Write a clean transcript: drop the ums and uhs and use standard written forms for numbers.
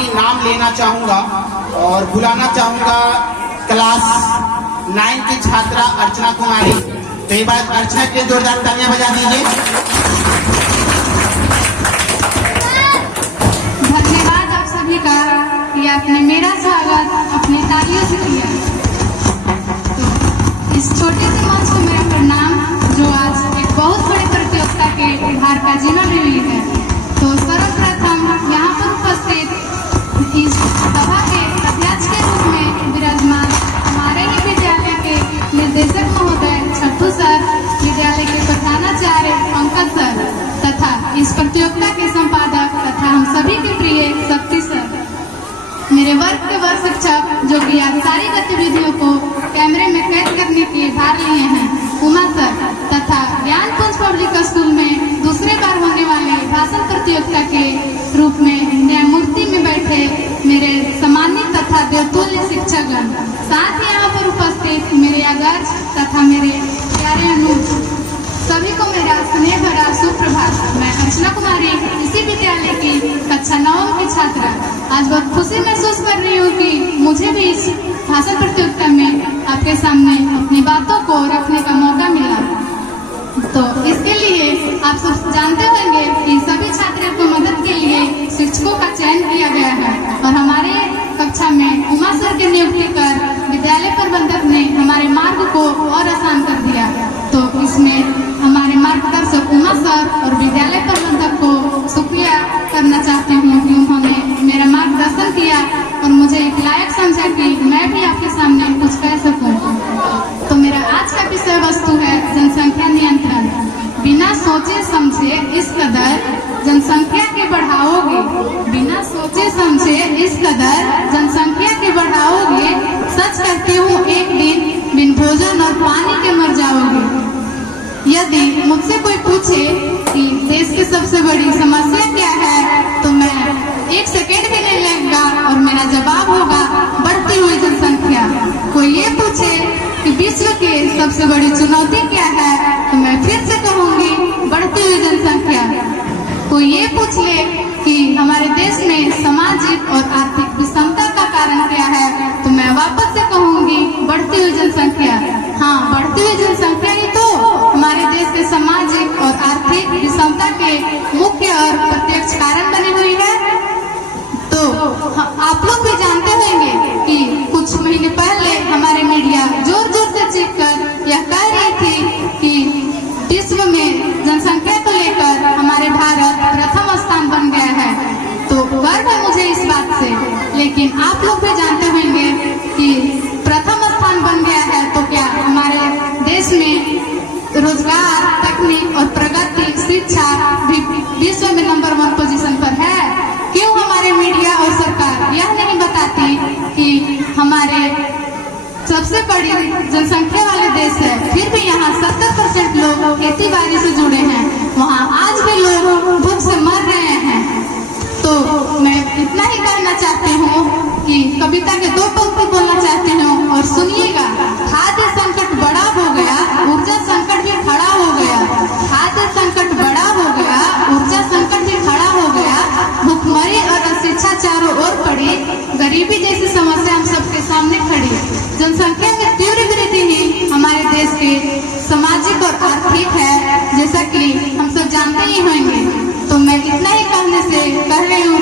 आखिरी नाम लेना चाहूँगा और बुलाना चाहूँगा क्लास 9 की छात्रा अर्चना कुमारी। तो एक बार अर्चना के जोरदार तालियां बजा दीजिए। धन्यवाद आप सभी का कि आपने मेरा स्वागत अपनी तालियों से किया। तो इस छोटे से मंच को मेरा प्रणाम, जो आज एक बहुत बड़ी प्रतियोगिता के उभार का जीना ले रही है। तो सर्वप्रथम यहाँ पर उपस्थित इस सभा के अध्यक्ष के रूप में विराजमान हमारे ही विद्यालय के निर्देशक महोदय छट्टू सर, विद्यालय के प्रधानाचार्य पंकज सर तथा इस प्रतियोगिता के संपादक तथा हम सभी के प्रिय शक्ति सर, मेरे वर्ग के वर्ग शिक्षक जो कि आज सारी गतिविधियों को कैमरे में कैद करने के भार लिए हैं उमा सर, तथा ज्ञानपुंज पब्लिक स्कूल में दूसरे बार होने वाले भाषण प्रतियोगिता के रूप में न्यायमूर्ति में बैठे मेरे सम्मानित तथा देवतुल्य शिक्षकगण, साथ ही यहाँ पर उपस्थित मेरे आदर्श तथा मेरे प्यारे अनुज, सभी को मेरा स्नेह भरा सुप्रभात। मैं अर्चना कुमारी इसी विद्यालय की कक्षा 9 की छात्रा आज बहुत खुशी महसूस कर रही हूँ कि मुझे भी इस भाषण प्रतियोगिता में आपके सामने अपनी बातों को रखने का मौका मिला। तो इसके लिए आप सब जानते होंगे कि सभी छात्रों को मदद के लिए शिक्षकों का चयन किया गया है और हमारे कक्षा में उमा सर की नियुक्ति कर विद्यालय प्रबंधक ने हमारे मार्ग को और आसान कर दिया। तो इसमें हमारे मार्गदर्शक उमा सर और विद्यालय प्रबंधक को शुक्रिया करना चाहती हूँ कि उन्होंने मेरा मार्गदर्शन किया और मुझे एक लायक समझा कि मैं भी आपके सामने कुछ कह सकूं। तो मेरा आज का विषय वस्तु है जनसंख्या नियंत्रण। बिना सोचे समझे इस कदर जनसंख्या के बढ़ाओगे, बिना सोचे समझे इस कदर जनसंख्या के बढ़ाओगे, सच कहती हूँ एक दिन बिन भोजन और पानी के मर जाओगे। यदि मुझसे कोई पूछे कि देश की सबसे बड़ी समस्या क्या है तो मैं 1 सेकेंड भी नहीं लगेगा और मेरा जवाब होगा बढ़ती हुई जनसंख्या। कोई ये पूछे कि विश्व की सबसे बड़ी चुनौती क्या है तो मैं फिर से कहूंगी बढ़ती हुई जनसंख्या। कोई ये पूछ ले कि हमारे देश में सामाजिक और आर्थिक विषमता का कारण क्या है तो मैं वापस से कहूंगी बढ़ती हुई जनसंख्या। हाँ, बढ़ती हुई जनसंख्या ही तो हमारे देश के सामाजिक और आर्थिक विषमता के मुख्य और प्रत्यक्ष कारण बनी हुई है। तो आप लोग भी जानते होंगे कि कुछ महीने पहले हमारे मीडिया जोर जोर से चीख कर यह कह रही थी कि विश्व में जनसंख्या को लेकर हमारे भारत प्रथम स्थान बन गया है। तो गर्व है मुझे इस बात से, लेकिन आप लोग भी जानते होंगे कि प्रथम स्थान बन गया है तो क्या हमारे देश में रोजगार, तकनीक और प्रगति, शिक्षा भी विश्व में नंबर 1 पोजीशन पर है? क्यों हमारे मीडिया और सरकार यह नहीं बताती कि हमारे सबसे बड़ी जनसंख्या वाले देश है, फिर भी यहाँ 70% लोग खेती बाड़ी से जुड़े हैं, वहाँ आज भी लोग भूख से मर रहे हैं। तो मैं इतना ही कहना चाहती हूँ कि कविता के 2 पंक्ति बोलना चाहती हूँ और सुनिएगा। खाद्य संकट बड़ा हो गया, ऊर्जा संकट भी खड़ा हो गया। खाद्य संकट बड़ा हो गया, ऊर्जा संकट भी खड़ा हो गया। भूखमरी और अशिक्षा चारों ओर पड़ी, गरीबी जैसी समस्या हम सबके सामने खड़ी। जनसंख्या में तीव्र वृद्धि ही हमारे देश के सामाजिक और आर्थिक है, जैसा कि हम सब जानते ही होंगे। तो मैं इतना ही कहने से कह रही हूँ।